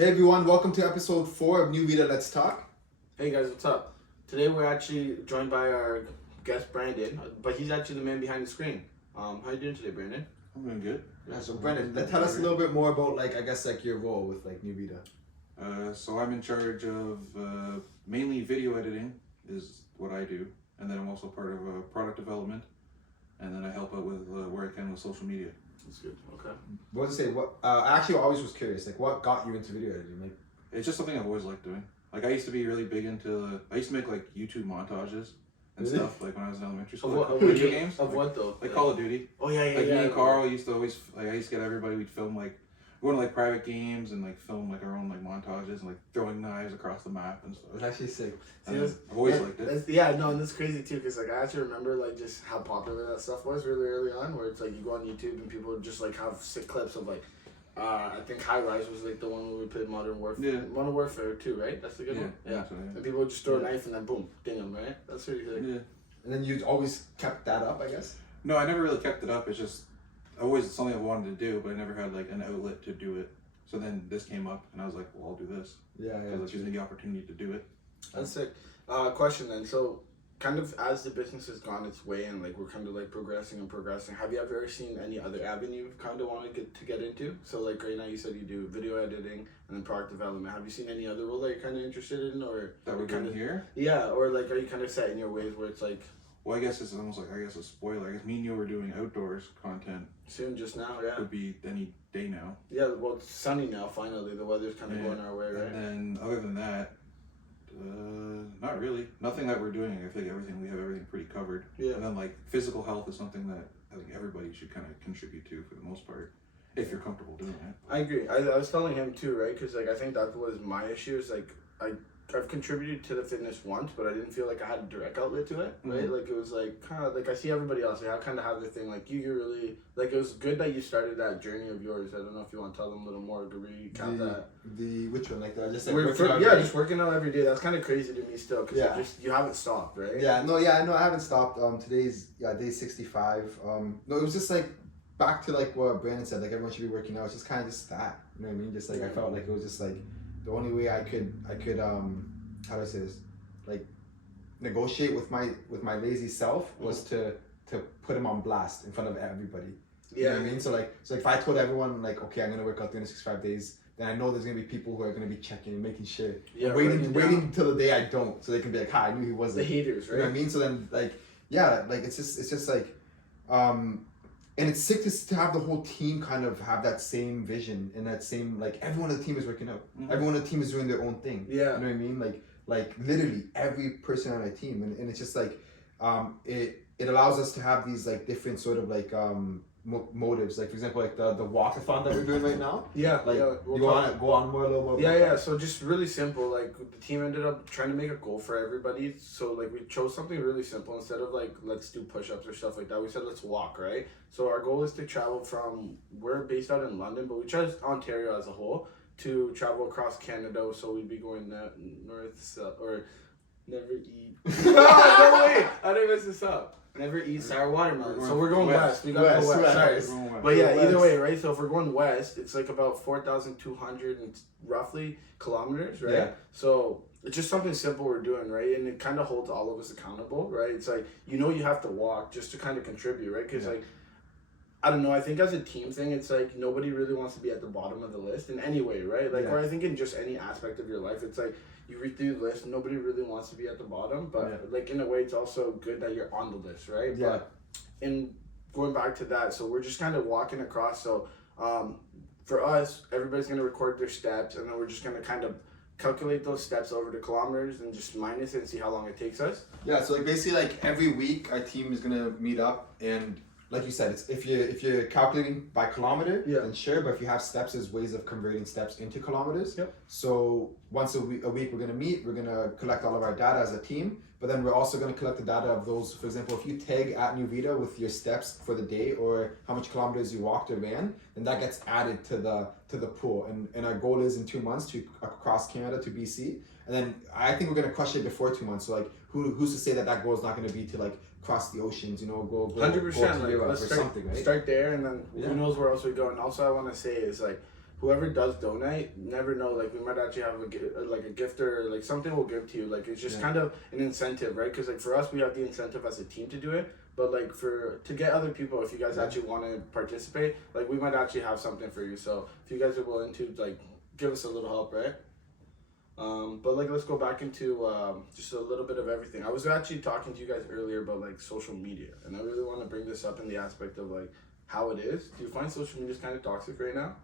Hey everyone, welcome to episode 4 of Nüvida, Let's Talk. Hey guys, what's up? Today we're actually joined by our guest Brandon, but he's actually the man behind the screen. How you doing today, Brandon? I'm doing good. Yeah, so Brandon, tell us a little bit more about your role with Nüvida. So I'm in charge of mainly video editing is what I do, and then I'm also part of product development, and then I help out with where I can with social media. That's good. Okay. What was I say? I actually always was curious. what got you into video editing? It's just something I've always liked doing. I used to be really big into. I used to make YouTube montages and Really? stuff like when I was in elementary school. Of what? Like, video games. Of what though? Like Call of Duty. Oh yeah. Me and Carl used to always I used to get everybody. We'd film going to private games and film our own montages and throwing knives across the map and stuff. It's actually sick. I've always liked it. And that's crazy too, because I actually remember just how popular that stuff was really early on, where it's you go on YouTube and people would just have sick clips of I think High Rise was the one where we played Modern Warfare. Yeah. Modern Warfare 2, right? That's the good one. Yeah. So, And people would just throw a knife and then boom, ding them, right? That's really good. Yeah. And then you always kept that up, I guess? No, I never really kept it up. It's just always something I wanted to do, but I never had an outlet to do it. So then this came up, and I was like, well, I'll do this. Yeah. Because it gives me the opportunity to do it. That's sick. Question then. So, kind of as the business has gone its way and we're kind of progressing, have you ever seen any other avenue you kind of want to get into? So right now you said you do video editing and then product development. Have you seen any other role that you're kind of interested in, or That we're doing here? Yeah, or are you kind of set in your ways where it's Well, I guess it's almost a spoiler. I guess me and you were doing outdoors content. soon, just now, yeah. Could be any day now. Yeah, well, it's sunny now. Finally, the weather's kind of going our way, right? And then other than that, not really. Nothing that we're doing. I think we have everything pretty covered. Yeah. And then physical health is something that I think everybody should kind of contribute to for the most part, if you're comfortable doing it. I agree. I was telling him too, right? Because I think that was my issue. Is I've contributed to the fitness once, but I didn't feel like I had a direct outlet to it, right? Mm-hmm. It was kind of I see everybody else. I kind of have the thing you really it was good that you started that journey of yours. I don't know if you want to tell them a little more to recap that. Which one? Just just working out every day. That's kind of crazy to me still, because you haven't stopped, right? Yeah, no, I haven't stopped. Today's day 65. No, it was just back to what Brandon said. Everyone should be working out. It's just kind of just that. You know what I mean? Just I felt it was just the only way I could how do I say this? Negotiate with my lazy self was to put him on blast in front of everybody. You know what I mean? So if I told everyone okay, I'm gonna work out 365 days, then I know there's gonna be people who are gonna be checking and making sure. Yeah, waiting until the day I don't, so they can be hi, I knew he wasn't. The haters, right? You know what I mean? So then it's just and it's sick to have the whole team kind of have that same vision and that same everyone on the team is working out. Mm-hmm. Everyone on the team is doing their own thing. Yeah. You know what I mean? Literally every person on our team, and it's just it allows us to have these different sort of motives. For example, the walkathon that we're doing right now. Yeah. You want to go on more a little bit? Yeah. So just really simple. The team ended up trying to make a goal for everybody. So we chose something really simple. Instead of let's do push-ups or stuff like that, we said let's walk, right? So our goal is to travel we're based out in London, but we chose Ontario as a whole, to travel across Canada. So we'd be going north, south, or never eat. No way! I didn't mess this up. Never eat sour watermelon. So we're going west. We gotta go west. Sorry. But yeah, either way, right? So if we're going west, it's about 4,200 roughly kilometers, right? Yeah. So it's just something simple we're doing, right? And it kind of holds all of us accountable, right? It's you have to walk just to kind of contribute, right? Because I don't know, I think as a team thing, it's nobody really wants to be at the bottom of the list in any way, right? Or I think in just any aspect of your life, it's you read through the list, nobody really wants to be at the bottom, but in a way, it's also good that you're on the list, right? Yeah. But in going back to that, so we're just kind of walking across. So for us, everybody's going to record their steps, and then we're just going to kind of calculate those steps over to kilometers and just minus it and see how long it takes us. Yeah, so basically every week our team is gonna meet up, and like you said, it's if you're calculating by kilometer, then sure, but if you have steps, there's ways of converting steps into kilometers. Yep. So once a week we're gonna meet, we're gonna collect all of our data as a team, but then we're also gonna collect the data of those. For example, if you tag at Nüvida with your steps for the day or how much kilometers you walked or ran, then that gets added to the pool. And our goal is in 2 months to across Canada to BC. And then I think we're gonna crush it before 2 months. So who's to say that goal is not gonna be to cross the oceans, go 100%. to Europe Let's or something, right? start there, and then who knows where else we go. And also, I want to say is whoever does donate, never know, like, we might actually have a gift or, like, something we'll give to you. Like, it's just kind of an incentive, right? Because, like, for us, we have the incentive as a team to do it. But, like, to get other people, if you guys actually want to participate, like, we might actually have something for you. So, if you guys are willing to, like, give us a little help, right? But, like, let's go back into just a little bit of everything. I was actually talking to you guys earlier about, like, social media. And I really want to bring this up in the aspect of, like, how it is. Do you find social media is kind of toxic right now?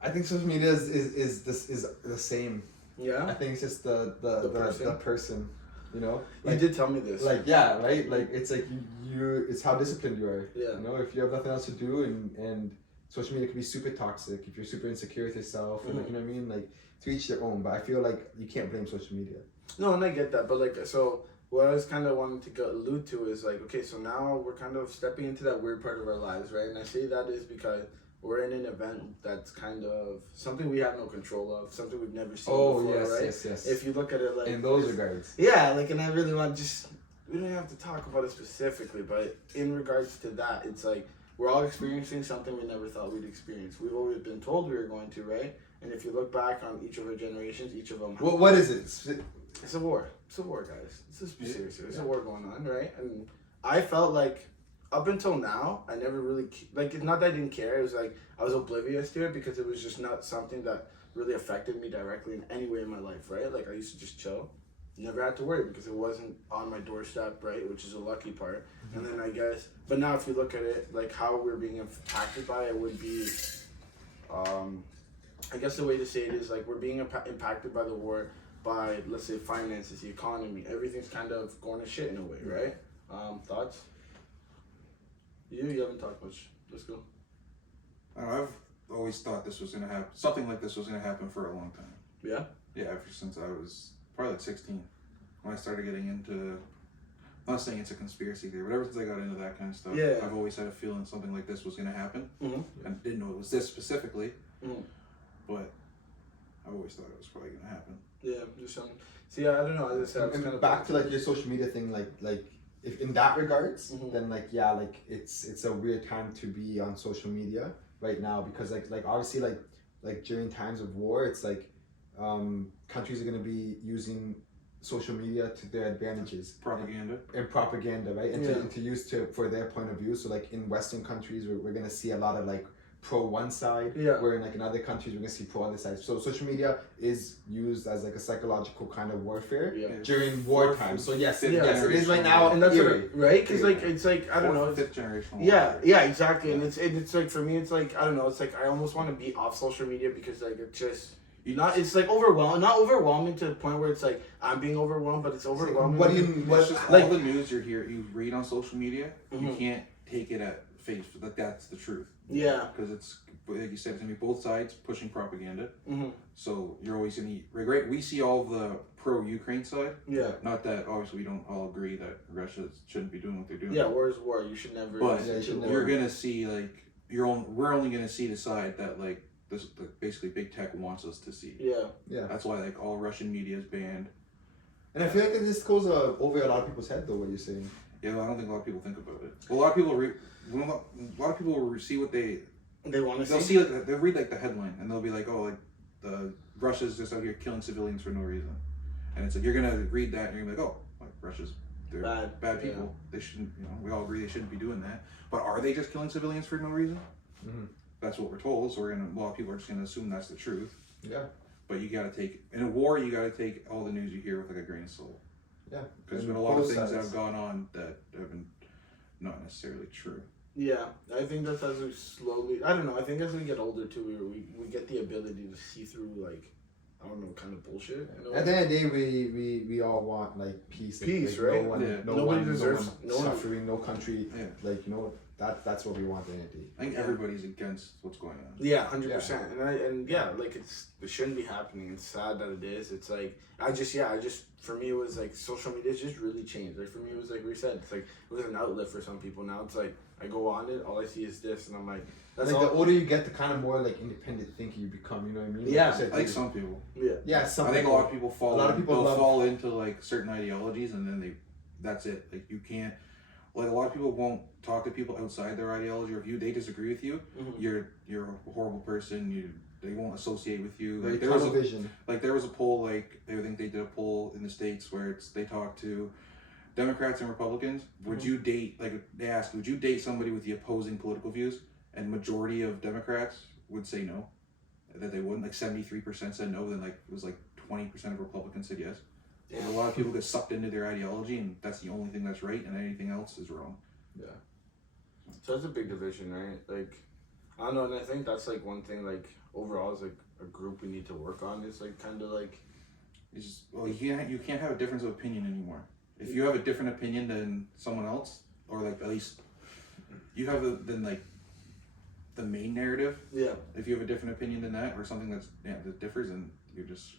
I think social media is the same. Yeah? I think it's just the person, you know? You did tell me this. Like, yeah, right? Like, it's like it's how disciplined you are. Yeah. You know, if you have nothing else to do and social media can be super toxic if you're super insecure with yourself and like, you know what I mean? Like, to each their own, but I feel like you can't blame social media. No, and I get that, but, like, so what I was kind of wanting to allude to is, like, okay, so now we're kind of stepping into that weird part of our lives, right? And I say that is because we're in an event that's kind of something we have no control of, something we've never seen before, right? Yes. If you look at it like in those regards. Yeah, like, and I really want we don't have to talk about it specifically, but in regards to that, it's like we're all experiencing something we never thought we'd experience. We've always been told we were going to, right? And if you look back on each of our generations, each of them. What is it? It's a war. It's a war, guys. This is serious. There's a war going on, right? And I felt like up until now, I never really, like, it's not that I didn't care. It was like I was oblivious to it because it was just not something that really affected me directly in any way in my life, right? Like, I used to just chill. Never had to worry because it wasn't on my doorstep, right? Which is a lucky part. And then I guess, but now if you look at it, like, how we're being impacted by it would be, I guess the way to say it is, like, we're being impacted by the war, by, let's say, finances, the economy. Everything's kind of going to shit in a way, right? Thoughts? You haven't talked much. Let's go. I've always thought this was gonna happen. Something like this was gonna happen for a long time. Yeah? Yeah, ever since I was probably like 16, when I started getting into. I'm not saying it's a conspiracy theory, but ever since I got into that kind of stuff, Yeah. I've always had a feeling something like this was gonna happen. Mm-hmm. I didn't know it was this specifically, Mm-hmm. but I always thought it was probably gonna happen. Yeah, just something. See, I don't know. As I said, I was And kind of back to like your social media thing, like if in that regards, Mhm. then like yeah, like it's a weird time to be on social media right now because like obviously like during times of war, it's like countries are gonna be using social media to their advantages. Propaganda. And propaganda, right? And, Yeah. to use for their point of view. So like in Western countries, we're gonna see a lot of like pro one side, Yeah. where in like in other countries we're gonna see pro other side. So social media is used as like a psychological kind of warfare Yeah. during wartime. So yes, Fifth yes, it is right generation now. And that's eerie. right, because like it's like I don't know. Fifth generation. Yeah, exactly. And it's like for me, it's like I don't know. It's like I almost want to be off social media because like it's just. It's like not overwhelming to the point where it's like I'm being overwhelmed, but it's overwhelming. What do you It's just like all the news you read on social media, you Mhm. can't take it at face. Like that's the truth. Yeah. Because it's like you said, it's gonna be both sides pushing propaganda. Mm-hmm. So you're always gonna right. We see all the pro-Ukraine side. Yeah. Not that obviously we don't all agree that Russia shouldn't be doing what they're doing. Yeah. War is war. You should never. But Yeah, you should never- you're gonna see like we're only gonna see the side that like this basically big tech wants us to see. Yeah. Yeah. That's why like all Russian media is banned. And I feel like this goes over a lot of people's head though. What you're saying. Yeah, well, I don't think a lot of people think about it. Well, a lot of people a lot of people will see what they want to they'll see like they'll read like the headline and they'll be like, oh, like the Russia's just out here killing civilians for no reason, and it's like you're gonna read that and you're gonna be like, oh, like Russia's they're bad people. Yeah. They shouldn't, we all agree they shouldn't be doing that. But are they just killing civilians for no reason? Mm-hmm. That's what we're told. So a lot of people are just gonna assume that's the truth. Yeah. But you gotta take in a war. You gotta take all the news you hear with like a grain of salt. Yeah. Because there's been a lot of things that have gone on that have been not necessarily true. Yeah, I think that's as we slowly. I don't know. I think as we get older too, we get the ability to see through like I don't know, kind of bullshit. At the end of the day, we all want like peace. Peace, like, right? No one, Yeah. Nobody deserves suffering. No country. Yeah. Like that's what we want at the end of the day. I think everybody's against what's going on. Yeah, 100%. And like it shouldn't be happening. It's sad that it is. It's like I just for me it was like social media just really changed. Like for me it was like we said, it's like it was an outlet for some people. Now it's like I go on it, all I see is this, and I'm like, that's like all. the older you get, the kind of more like independent thinker you become. You know what I mean? Yeah. Like you said, Like some people. Yeah. Yeah, some I think a people. lot of people fall. A lot of people they'll love- fall into like certain ideologies, and then that's it. Like you can't. like a lot of people won't talk to people outside their ideology or view. They disagree with you. You're a horrible person. They won't associate with you. Like there was a poll, like I think they did a poll in the States where they talked to Democrats and Republicans. Would you date, like they asked, would you date somebody with the opposing political views? And majority of Democrats would say no, that they wouldn't. Like 73% said no. Then like it was like 20% of Republicans said yes. Yeah. And a lot of people get sucked into their ideology, and that's the only thing that's right, and anything else is wrong. Yeah. So that's a big division, right? Like, I don't know, and I think that's like one thing, like overall as like a group we need to work on is like kind of like. It's just, well, you can't have a difference of opinion anymore. If you have a different opinion than someone else, or like at least you have then like the main narrative. Yeah. If you have a different opinion than that, or something that differs, then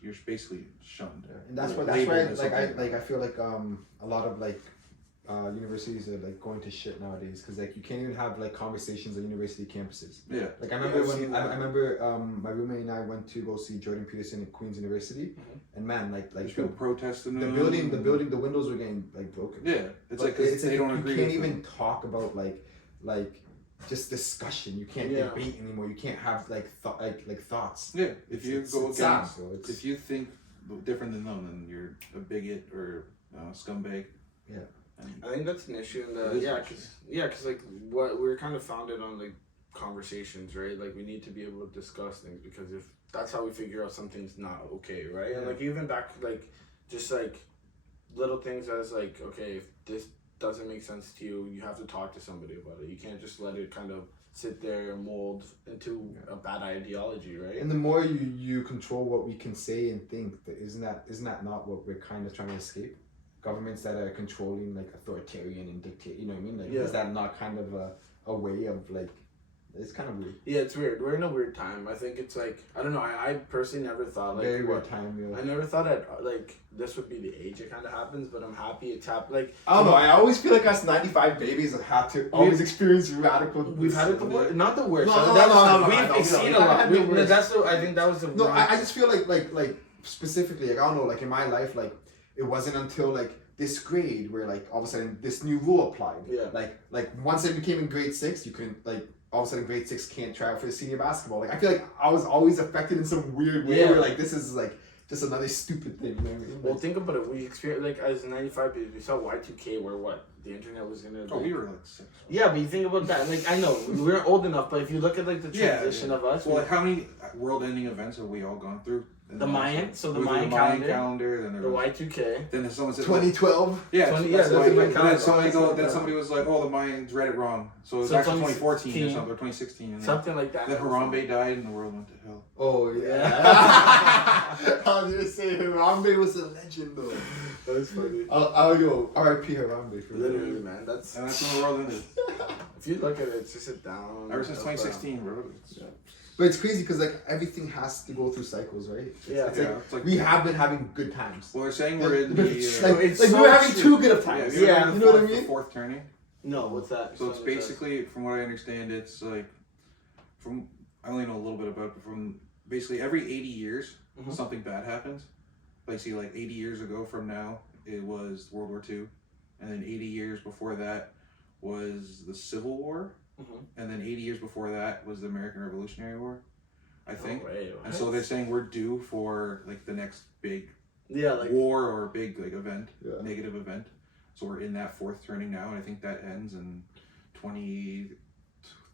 you're basically shunned. Yeah. And that's why I feel like a lot of like universities are like going to shit nowadays, because like you can't even have like conversations on university campuses. Yeah. Like I remember my roommate and I went to go see Jordan Peterson at Queen's University, and man, like people protesting the windows were getting like broken. Yeah, it's like they don't agree. You can't even talk about like just discussion. You can't debate anymore. You can't have like thoughts. Yeah, if you if you think different than them, then you're a bigot or a scumbag. Yeah. I think that's an issue in the because like what we're kind of founded on like conversations, right? Like we need to be able to discuss things, because if that's how we figure out something's not okay, right? And like even back like just like little things as like, okay, if this doesn't make sense to you, you have to talk to somebody about it. You can't just let it kind of sit there and mold into a bad ideology, right? And the more you control what we can say and think, isn't that not what we're kind of trying to escape? Governments that are controlling, like authoritarian and dictate, you know what I mean? Like, is that not kind of a way of like, it's kind of weird. Yeah, it's weird. We're in a weird time. I think it's like, I don't know, I personally never thought like very weird time. I never thought like this would be the age it kind of happens, but I'm happy it's happened. Like, I don't know, I always feel like us 95 babies have had to always experience radical. We've had it the worst, not the worst. No, we've exceeded a lot. I think that was the no. I just feel like specifically, like I don't know, like in my life, like it wasn't until like this grade where like all of a sudden this new rule applied. Yeah. Like once I became in grade 6, you couldn't like all of a sudden grade 6 can't try out for the senior basketball. Like I feel like I was always affected in some weird way where like this is like just another stupid thing. You know what I mean? Well, think about it. We experienced like as 95 people, we saw Y2K where what the internet was gonna. Oh, we were like 6. Yeah, but you think about that. Like I know we weren't old enough, but if you look at like the transition of us. Well, like how many world-ending events have we all gone through? The Mayan, so the Mayan calendar, then the Y2K. Then someone said 2012. Yeah, then somebody was like, "Oh, the Mayans read it wrong," so it was actually 2014 or something, or 2016, and something like that. Then Harambe died, and the world went to hell. Oh yeah. I was gonna say Harambe was a legend though. That was funny. I'll go R.I.P. Harambe for literally, man. That's when the world ended. If you look at it, it's just sit down. Ever since 2016, bro. But it's crazy because like everything has to go through cycles, right? It's like we have been having good times. Well, they're saying we're in the we were having too good of times. Yeah, you know what I mean. The fourth turning. No, what's that? So it's basically, from what I understand, it's like I only know a little bit about it, but from basically every 80 years, something bad happens. Like see, like 80 years ago from now, it was World War II, and then 80 years before that was the Civil War. And then 80 years before that was the American Revolutionary War, I think. And so they're saying we're due for like the next big war or big like event, negative event. So we're in that fourth turning now, and I think that ends in 28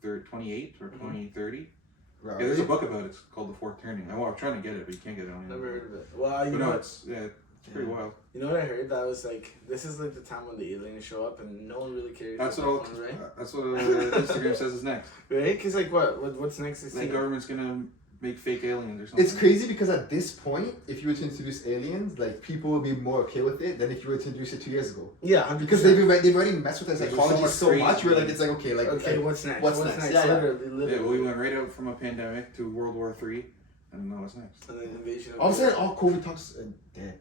or 2030. Right. Yeah, there's a book about it. It's called The Fourth Turning. I'm trying to get it, but you can't get it on. Never heard of it. Well, you know, it's pretty wild. You know what I heard? That was like, this is like the time when the aliens show up and no one really cares. That's what Instagram says is next. Right? Because like what's next? The government's gonna make fake aliens or something. It's crazy because at this point, if you were to introduce aliens, like people would be more okay with it than if you were to introduce it 2 years ago. Yeah, 100%. Because they've already messed with their psychology so much. Where like it's like okay, what's next? What's next? Yeah, literally. Yeah, well, we went right out from a pandemic to World War III, and now what's next? And then invasion. All of a sudden, all COVID talks are dead.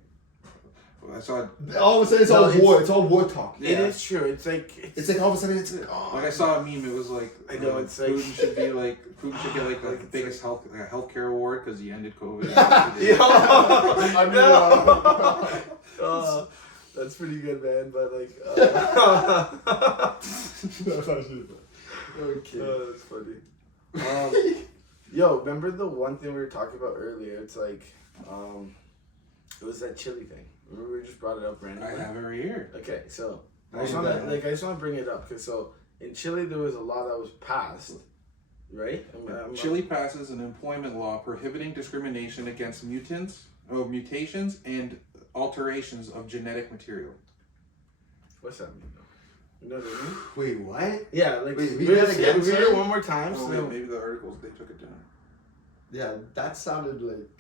I saw. All of a sudden, it's all war. It's all war talk. It is true. It's like all of a sudden it's like, I saw a meme. It was like I know it's like Putin should get like the biggest healthcare award because he ended COVID. That's pretty good, man. But like, Okay. that's funny. Yo, remember the one thing we were talking about earlier? It's like, it was that chili thing. Remember we just brought it up randomly? I have it right here. Okay, so I just want to bring it up because in Chile there was a law that was passed, right? Chile passes an employment law prohibiting discrimination against mutations and alterations of genetic material. What's that mean? You know what I mean? Wait, what? Yeah, like Wait, read it one more time. Oh, So maybe the articles, they took it down. Yeah, that sounded like...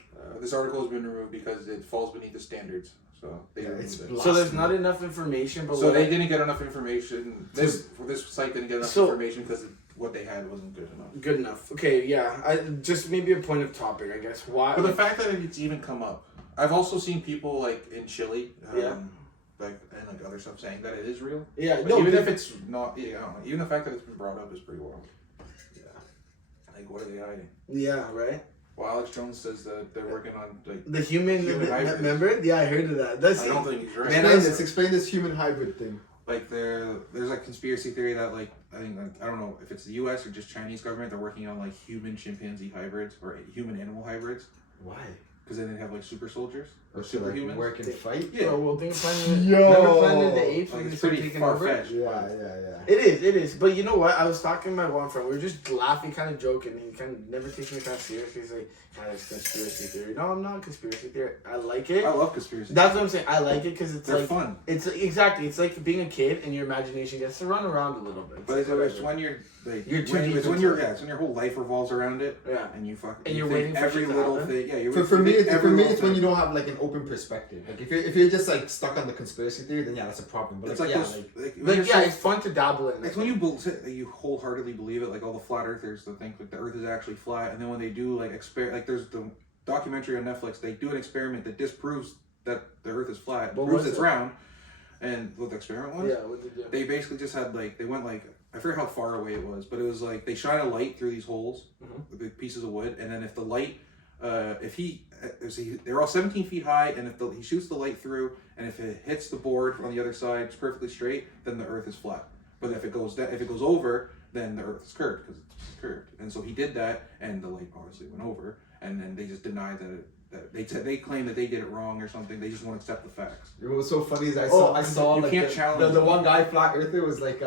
This article has been removed because it falls beneath the standards. So they it's removed it. So there's not enough information, but so they didn't get enough information. This site didn't get enough information because what they had wasn't good enough. Good enough. Okay, yeah. I just maybe a point of topic, I guess. Why? But the fact that it's even come up, I've also seen people like in Chile, and other stuff saying that it is real. Yeah, But no. even if it's not, yeah, I don't know, even the fact that it's been brought up is pretty wild. Yeah. Like, what are they hiding? Yeah. Right. Well, Alex Jones says that they're working on like The human hybrid. remember? Yeah, I heard of that. I don't think he's right. Explain this human hybrid thing. Like there's like conspiracy theory that like I don't know if it's the U.S. or just Chinese government. They're working on like human chimpanzee hybrids or human animal hybrids. Why? Because then they have like super soldiers or To like superhumans. work and fight? Yeah. Oh, well, think of Planet. Yo! Remember Planet of the Apes? Like, when it's they pretty taking far over? fetched. Yeah. It is. But you know what? I was talking to my one friend. We were just laughing, kind of joking. And he kind of never takes me kind of seriously. He's like, "God, it's conspiracy theory." No, I'm not conspiracy theory. I like it. I love conspiracy. That's what I'm saying. I like it because it's They're like fun. It's exactly. It's like being a kid and your imagination gets to run around a little bit. But it's when you're like You're too deep it's when into you're it. it's when your whole life revolves around it. Yeah. And you fucking And you're think waiting for every shit to little happen. thing. Yeah. For me, it's when you know. don't have like an open perspective. Like if you're just like stuck on the conspiracy theory, then yeah, that's a problem. But It's like, like yeah, those, like when you're so- it's fun to dabble in. Like when you wholeheartedly believe it, like all the flat earthers that think like the Earth is actually flat, and then when they do like like there's the documentary on Netflix, they do an experiment that disproves that the Earth is flat, proves it's round, and what the experiment was? Yeah, what did they do? They basically just had like they went like I forget how far away it was, but it was like they shine a light through these holes, the big pieces of wood, and then if the light, they're all 17 feet high, and if he shoots the light through, and if it hits the board on the other side, it's perfectly straight, then the Earth is flat. But if it goes over, then the Earth is curved because it's curved. And so he did that, and the light obviously went over, and then they just denied that they claim that they did it wrong or something. They just won't accept the facts. what was so funny is I saw you like can't challenge the one guy flat earther was like,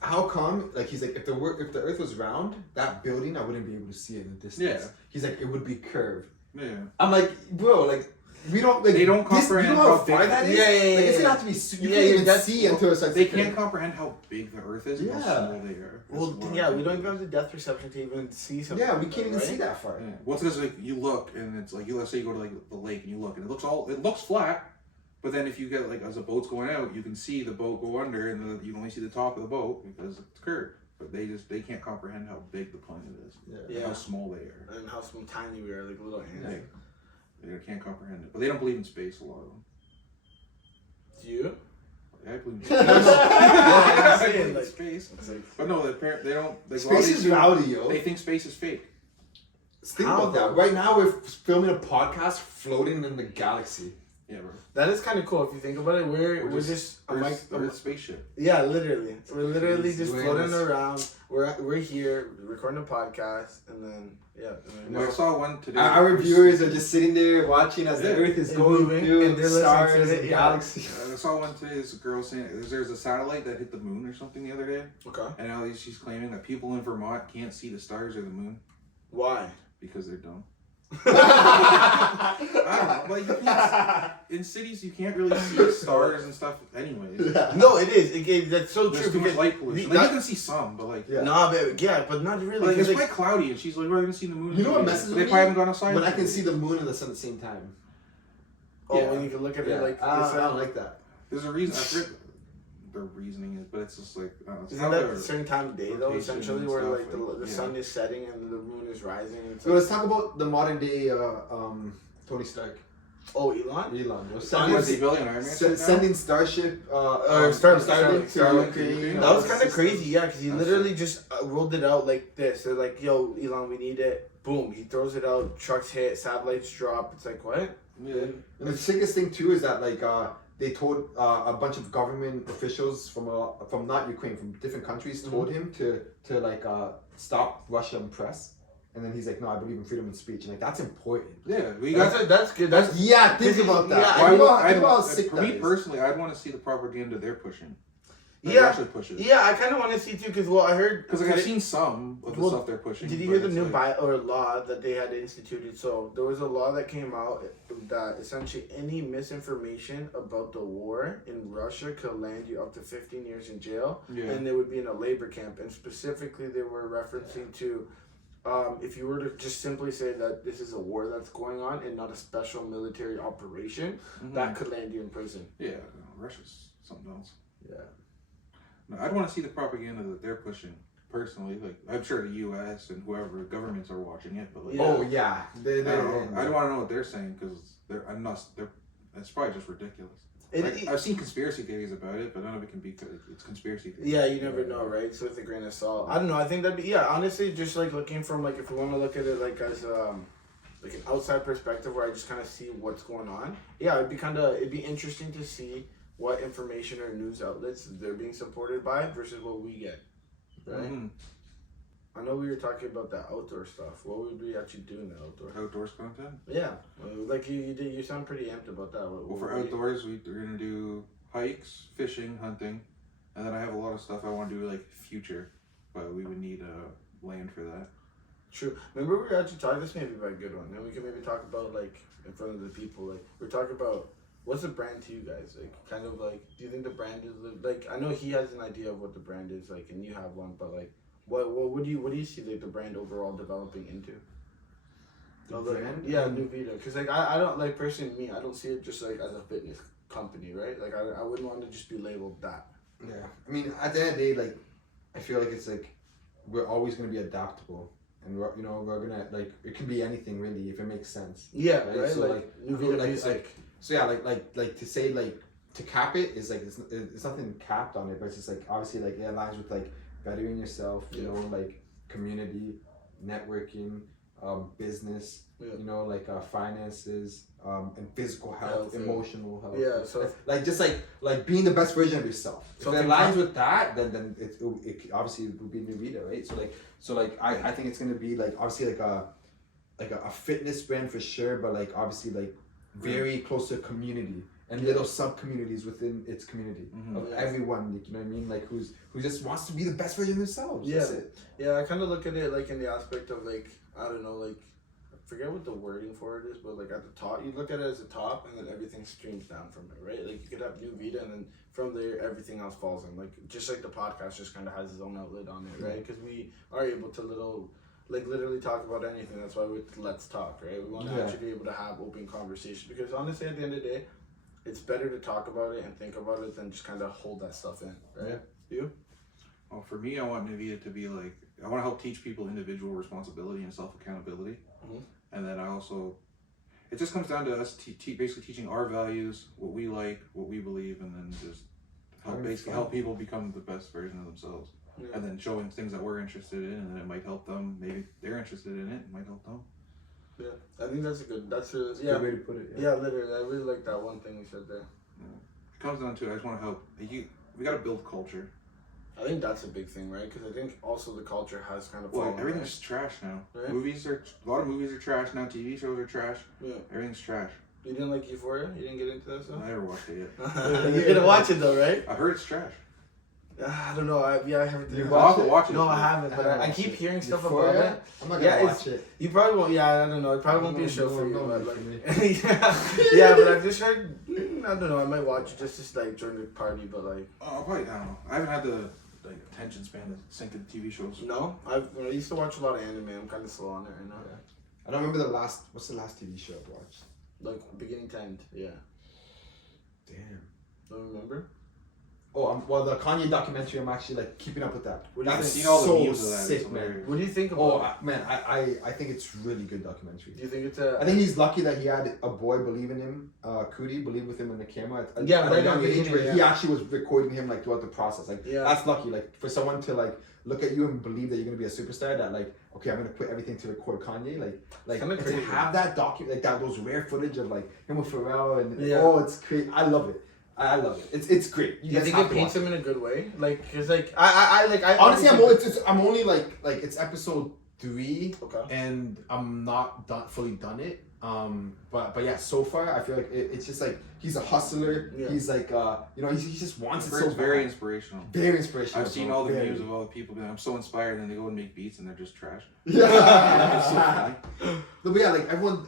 how come? Like he's like, if the Earth was round, that building I wouldn't be able to see it in the distance. Yeah. He's like, it would be curved. Yeah. I'm like, bro, like. We don't like. They don't comprehend you know how how far big that is. Yeah. Like, it's gonna have to be. You can't even see until it's like. They can't comprehend how big the Earth is and how Yeah. small they are. Well, yeah, we don't even have the depth perception to even see something. Yeah, we like can't that, even right? see that far. Yeah. Well, it's because like you look and it's like let's say you go to like the lake and you look and it looks flat, but then if you get like as a boat's going out, you can see the boat go under and you can only see the top of the boat because it's curved. But they can't comprehend how big the planet is. Yeah. How small they are. And how small, tiny we are, like little ants. Yeah. They can't comprehend it, but they don't believe in space. A lot of them. Do you? I believe in space. I'm I saying, believe in like- space. It's like, But no, they don't. Like, Space is rowdy, yo. They think space is fake. Think How, about that. though? Right now, we're filming a podcast floating in the galaxy. Yeah, bro. that is kind of cool if you think about it. We're just We're a spaceship. yeah, literally. We're literally Jeez, just we're in floating this- around. We're here recording a podcast, and then I saw one today. Our viewers are just sitting there watching as the Yeah. Earth is And going moving, through and they're listening stars to it, and yeah. galaxies. I saw one today. This girl saying there's a satellite that hit the moon or something the other day, Okay. and now she's claiming that people in Vermont can't see the stars or the moon Why? because they're dumb. I don't know. Like you can't, in cities, you can't really see stars and stuff. Anyways, No, it is. That's so there's true too much because light pollution. the- Like you can see some, but like. Yeah. nah, but not really. Like it's because, quite cloudy, and she's like, "We're gonna see the moon." You know what today." messes They with probably me? haven't gone outside. When I can today. see the moon and the sun at the same time. oh, when you can look at it like I don't like that. There's a reason. I forget the reasoning is, but it's just like I don't know, it's Isn't how that they're- a certain time of day though? rotation Essentially, and where stuff, like the yeah. sun is setting and the moon is rising. And it's So like, let's talk about the modern day Tony Stark. oh, Elon. Was he building an Iron Man suit now? Sending Starship Starlink Starlink. That was kind of crazy, yeah, because he literally just rolled it out like this. They're like, "Yo, Elon, we need it. boom, he throws it out, trucks hit, satellites drop. It's like, what? Yeah. And the sickest thing too is that like they told a bunch of government officials from not Ukraine, from different countries told him to like stop Russian press. And then he's like, no, I believe in freedom of speech. And like, that's important. Yeah, that's good. That's think about that. Yeah, for me personally, I'd want to see the propaganda they're pushing. Actually pushes. Yeah, I kind of want to see too, because I've seen some of the stuff they're pushing. Did you hear the new law that they had instituted? So there was a law that came out that essentially any misinformation about the war in Russia could land you up to 15 years in jail, and they would be in a labor camp. And specifically, they were referencing to if you were to just simply say that this is a war that's going on and not a special military operation, that could land you in prison. Yeah, Russia's something else. Yeah. I'd want to see the propaganda that they're pushing personally. Like, I'm sure the U.S. and whoever governments are watching it, but like, I'd want to know what they're saying because it's probably just ridiculous. I've seen conspiracy theories about it, but none of it can be. It's conspiracy theories. Yeah, you never know, right? So with a grain of salt, I don't know. I think that'd be honestly, just like looking from like if we want to look at it like as like an outside perspective where I just kind of see what's going on. Yeah, it'd be interesting to see what information or news outlets they're being supported by versus what we get, right? Mm-hmm. I know we were talking about the outdoor stuff. What would we actually do in the outdoors content? Yeah, like you sound pretty amped about that. Well, for outdoors, we're gonna do hikes, fishing, hunting, and then I have a lot of stuff I want to do like future, but we would need land for that. True. Remember we were actually talking. This may be a good one. Then we can maybe talk about like in front of the people. Like we're talking about. What's the brand to you guys? Like, kind of like, do you think the brand is like? I know he has an idea of what the brand is like, and you have one, but like, what do you see like the brand overall developing into? The brand? Yeah, Nüvida. Because like I don't like personally me, I don't see it just like as a fitness company, right? Like I wouldn't want to just be labeled that. Yeah, I mean at the end of the day, like I feel like it's like we're always gonna be adaptable. And we're gonna like it can be anything really if it makes sense. Yeah, right. So like Nüvida music. So yeah, like to say like to cap it is like it's nothing capped on it, but it's just like obviously like it aligns with like bettering yourself, you know, like community, networking, business, you know, like finances, and physical health, emotional health. Yeah, so like just like being the best version of yourself. If it aligns with that, then it obviously it would be Nüvida, right? So like I think it's gonna be like obviously like a fitness brand for sure, but like obviously like very close to community and little sub communities within its community of everyone, like, you know what I mean, like who just wants to be the best version of themselves. Yeah, that's it. Yeah, I kind of look at it like in the aspect of like I don't know, like I forget what the wording for it is, but like at the top, you look at it as a top, and then everything streams down from it, right? Like you could have Nüvida, and then from there everything else falls in. Like just like the podcast just kind of has its own outlet on it, right? Because we are able to literally talk about anything. That's why let's talk, right? We want to actually be able to have open conversation because honestly, at the end of the day, it's better to talk about it and think about it than just kind of hold that stuff in, right? Yeah. You? Well, for me, I want Nüvida to be like I want to help teach people individual responsibility and self accountability, and then it just comes down to us basically teaching our values, what we like, what we believe, and then just help people become the best version of themselves. Yeah. And then showing things that we're interested in, and then it might help them. Maybe they're interested in it. It might help them. Yeah, I think that's a good way to put it. Yeah, literally, I really like that one thing you said there. Yeah. It comes down to I just want to help. We got to build culture. I think that's a big thing, right? Because I think also the culture has kind of everything's trash now. Right? A lot of movies are trash now. TV shows are trash. Yeah, everything's trash. You didn't like Euphoria? You didn't get into that stuff? I never watched it yet. You're gonna watch it though, right? I heard it's trash. I don't know. I haven't. You have to watch it. No, I haven't. But I keep hearing stuff about it. I'm not gonna watch it. You probably won't. Yeah, I don't know. It probably won't be a show for you. But like, yeah, but I've just heard. I don't know. I might watch it just like during the party, but like. Oh, probably. I don't know. I haven't had the attention span to sink into TV shows. No, I used to watch a lot of anime. I'm kind of slow on it right now. Yeah. I don't remember what's the last TV show I've watched? Like beginning to end. Yeah. Damn. Don't remember? Oh, well, the Kanye documentary, I'm actually like keeping up with that. I've seen all the memes of that. Sick, man. What do you think about it? Man, I think it's really good documentary. Do you think it's I think he's lucky that he had a boy believe in him, Cootie, believe with him in the camera at right a young age where he actually was recording him like throughout the process. Like, yeah. That's lucky. Like, for someone to like look at you and believe that you're going to be a superstar, that like okay, I'm gonna quit everything to record Kanye. Like kinda to crazy. have that like that those rare footage of like him with Pharrell and Yeah. it's crazy. I love it. I love it. It's great. Do you guys think have it to paints watch him in a good way? Like, cause like I honestly, I'm only like it's episode 3, Okay. and I'm not fully done it. But yeah, so far I feel like it's just like he's a hustler. Yeah. He's like he just wants it so bad. Very inspirational. Very inspirational. I've seen all the memes of all the people being, I'm so inspired, and they go and make beats and they're just trash. Yeah. It's so funny. But yeah, like everyone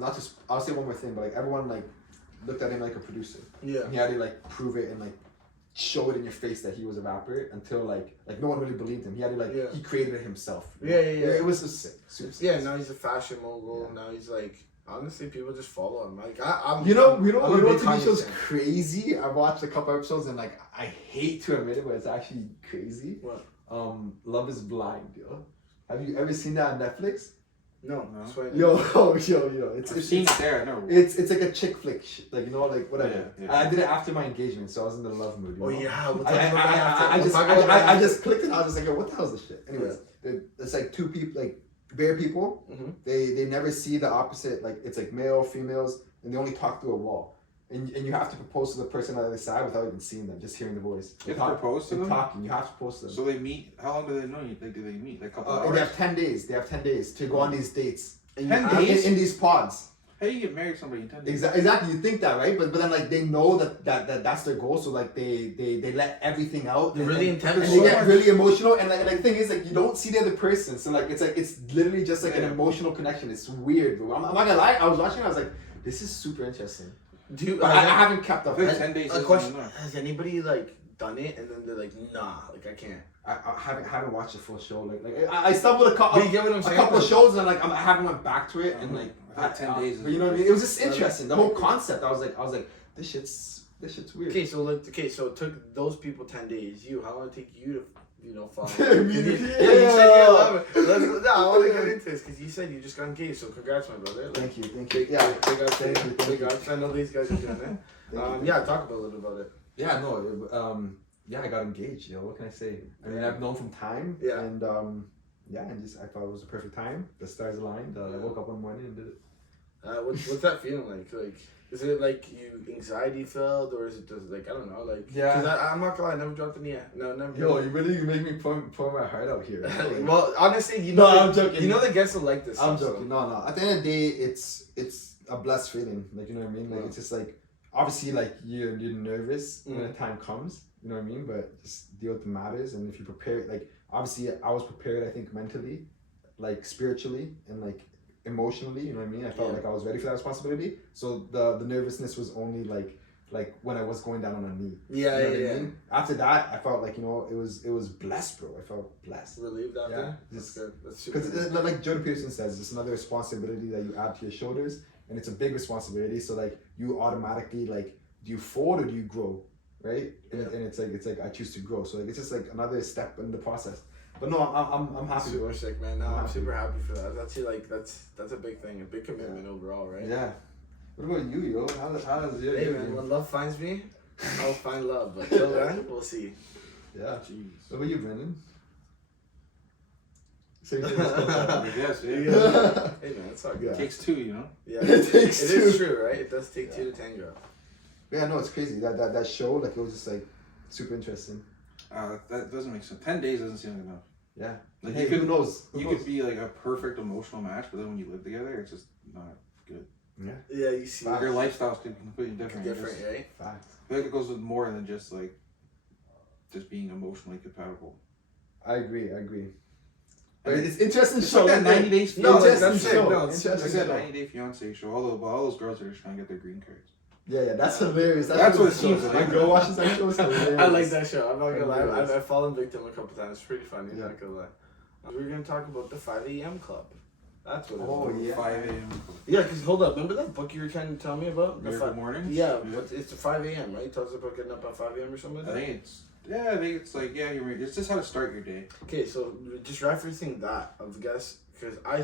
not just I'll say one more thing, but like everyone like looked at him like a producer. Yeah. And he had to like prove it and like show it in your face that he was a rapper until like no one really believed him. He had to like he created it himself. Yeah. It was just sick. Super sick. Yeah, now he's a fashion mogul. Yeah. Now he's like honestly people just follow him. Like I'm you know TV show's fan. Crazy. I watched a couple episodes and like I hate to admit it, but it's actually crazy. What? Love is Blind, yo. Have you ever seen that on Netflix? No. Yo. I've seen it there. No. It's like a chick flick, like whatever. Yeah. I did it after my engagement, so I was in the love mood. Oh yeah. I just clicked and I was just like, yo, what the hell is this shit? Anyways, it's like two people, like bare people. Mm-hmm. They never see the opposite. Like it's like male, females, and they only talk through a wall. And you have to propose to the person on the other side without even seeing them, just hearing the voice. You have to propose to them? Talking. You have to propose to them. So they meet, how long do they know you? Like, do they meet? Like a couple hours? They have 10 days. They have 10 days to go on these dates. 10 days? In these pods. How do you get married to somebody in 10 days? Exactly. You think that, right? But then like they know that's their goal. So like they let everything out. They're really intense. And they get really emotional. And like the thing is like you don't see the other person. So like it's literally just like an emotional connection. It's weird, bro. I'm not gonna lie. I was watching. I was like, this is super interesting. I haven't kept up. 10 days. A question: has anybody like done it and then they're like, nah, like I can't. I haven't watched the full show. Like I stumbled a couple of shows and like I haven't went back to it and like I had 10 days. But you know what I mean? It was just interesting. The whole concept. I was like, this shit's weird. Okay, so it took those people 10 days. How long did it take you to follow? You said you love it. I want to get into this because you said you just got engaged. So congrats, my brother. Like, thank you. Big ups. I know these guys are doing it. Talk a little bit about it. Yeah, no. I got engaged. What can I say? I mean, I've known from time. Yeah. And and just I thought it was the perfect time. The stars aligned. I woke up one morning and did it. What's that feeling like? Like, is it like you anxiety filled, or is it just like I don't know, like? Yeah. Because I'm not gonna lie, I never dropped any. No, never. Yo, you make me pour my heart out here. Like, well, honestly, I'm joking. You know the guests will like this. I'm joking. No. At the end of the day, it's a blessed feeling. Like you know what I mean. Like it's just like obviously like you're nervous when the time comes. You know what I mean. But just deal with the matters, and if you prepare, like obviously I was prepared. I think mentally, like spiritually, and like emotionally. You know what I mean. I felt like I was ready for that responsibility. So the nervousness was only like when I was going down on a knee. Yeah, you know what I mean? After that, I felt like it was blessed, bro. I felt blessed. Relieved after. Yeah, that's good. That's super. Because like Jordan Peterson says, it's another responsibility that you add to your shoulders, and it's a big responsibility. So like you automatically like, do you fold or do you grow, right? And it's like I choose to grow. So like it's just like another step in the process. But no, I'm happy. Super sick, man. No, I'm super happy for that. That's that's a big thing, a big commitment overall, right? Yeah. What about you, yo? How does your Hey man, when love finds me, I'll find love. But till then, we'll see. Yeah. Jeez. What about you, Brandon? Same thing. Yes, yeah. Hey man, it's all good. It takes two, you know? Yeah. It takes two. It is true, right? It does take two to tango. Yeah, no, it's crazy. That show, like, it was just like super interesting. That doesn't make sense. 10 days doesn't seem like enough. Yeah. Like hey, who knows? You could be like a perfect emotional match, but then when you live together, it's just not good. Yeah. Yeah, you see. Your lifestyles could be completely different. Right? Facts. I feel like it goes with more than just like being emotionally compatible. I agree. But it's interesting It's show. like that 90 Days No, Fiancé. that's it. No, It's like that 90 Day Fiancé show. All those girls are just trying to get their green cards. Yeah, that's hilarious. That's what it seems like. My girl watches that show. It's hilarious. I like that show. I'm not gonna lie. I've fallen victim a couple times. It's pretty funny. Yeah. Not gonna lie. We're gonna talk about the 5 a.m. club. That's what. Oh yeah. 5 a.m. Yeah, because hold up. Remember that book you were trying to tell me about? Miracle Mornings? Yeah, but it's the 5 a.m. right? It tells us about getting up at 5 a.m. or something. I think it's like it's just how to start your day. Okay, so just referencing that, I guess, because I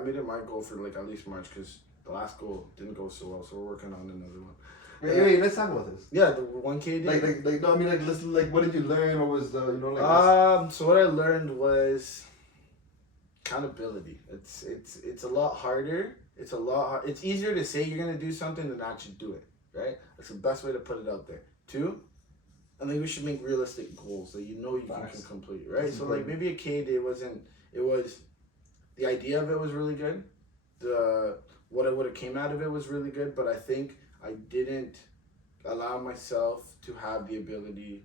made it my goal for like at least March because the last goal didn't go so well, so we're working on another one. Wait, let's talk about this. Yeah, the 1K day. Like no, I mean listen, what did you learn? What was the so So what I learned was accountability. It's a lot harder. It's easier to say you're gonna do something than actually do it. Right? That's the best way to put it out there. 2, I think we should make realistic goals that you can complete. Right? So like maybe a K day wasn't. It was the idea of it was really good. What it would have came out of it was really good, but I think I didn't allow myself to have the ability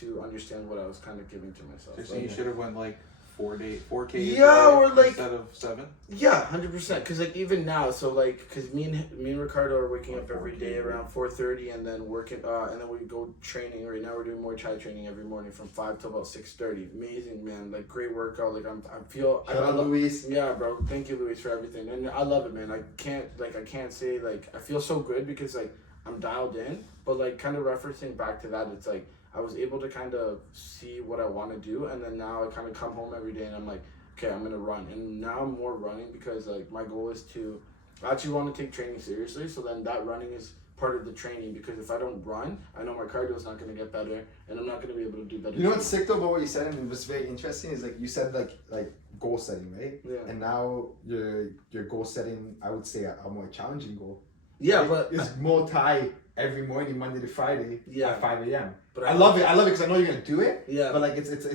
to understand what I was kind of giving to myself. So you should have went like 4K. Yeah, or like instead of 7. Yeah, 100%. Because like even now, so like because me and Ricardo are waking up every day around 4:30 and then working, and then we go training. Right now we're doing Muay Thai training every morning from 5 till about 6:30. Amazing, man. Like great workout. Like I love Luis. Yeah, bro. Thank you, Luis, for everything. And I love it, man. I can't say like I feel so good because like I'm dialed in, but like kind of referencing back to that, it's like I was able to kind of see what I want to do, and then now I kind of come home every day and I'm like, okay, I'm gonna run, and now I'm more running because like my goal is to I actually want to take training seriously. So then that running is part of the training because if I don't run, I know my cardio is not gonna get better, and I'm not gonna be able to do better. You know what's sick though about what you said, and it was very interesting, is like you said like goal setting, right? Yeah. And now your goal setting, I would say a more challenging goal. Yeah, right? but it's Muay Thai every morning, Monday to Friday, at 5 a.m. But I love it because I know you're gonna do it. Yeah. But like it's like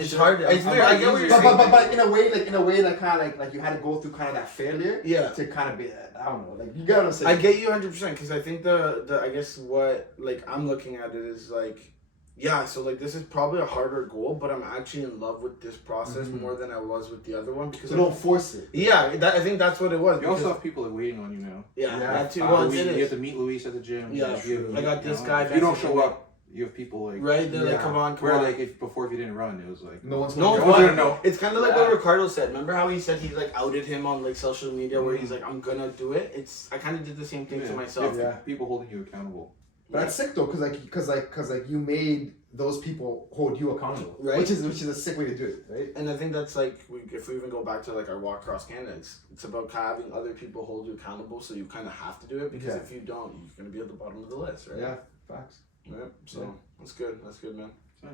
it's hard. It's weird. I get what you're saying. saying. But in a way, like kind of like you had to go through kind of that failure. Yeah. To kind of be, I don't know, like you get what I'm saying. I get you 100% because I think the I guess what like I'm looking at it is like, yeah. So like this is probably a harder goal, but I'm actually in love with this process more than I was with the other one because. So don't force it. Yeah, I think that's what it was. You also have people that are waiting on you now. Yeah, that too. You have to meet Luis at the gym. Yeah, I got this guy. If you don't show up, you have people like right. They're like, come on. Where like if you didn't run, it was like no one's gonna know. It's kind of like what Ricardo said. Remember how he said he like outed him on like social media where he's like, I'm gonna do it. I kind of did the same thing to myself. Yeah, people holding you accountable. But that's sick though, cause you made those people hold you accountable, right? Which is a sick way to do it, right? And I think that's like if we even go back to like our walk across Canada, it's about having other people hold you accountable, so you kind of have to do it because if you don't, you're gonna be at the bottom of the list, right? Yeah, facts. Right. So that's good. That's good, man. Nice.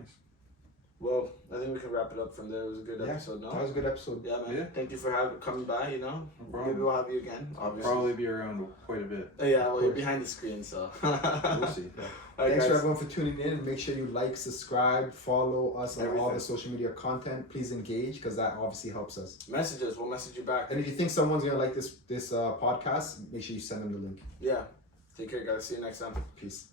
Well, I think we can wrap it up from there. It was a good episode. No, that was a good episode. Yeah, man. Yeah. Thank you for coming by. You know, maybe we'll have you again. Obviously. I'll probably be around quite a bit. Yeah, well, you're behind the screen, so we'll see. Right, thanks guys. for everyone for tuning in. Make sure you like, subscribe, follow us on all the social media content. Please engage because that obviously helps us. Message us. We'll message you back. And if you think someone's gonna like this podcast, make sure you send them the link. Yeah. Take care, guys. See you next time. Peace.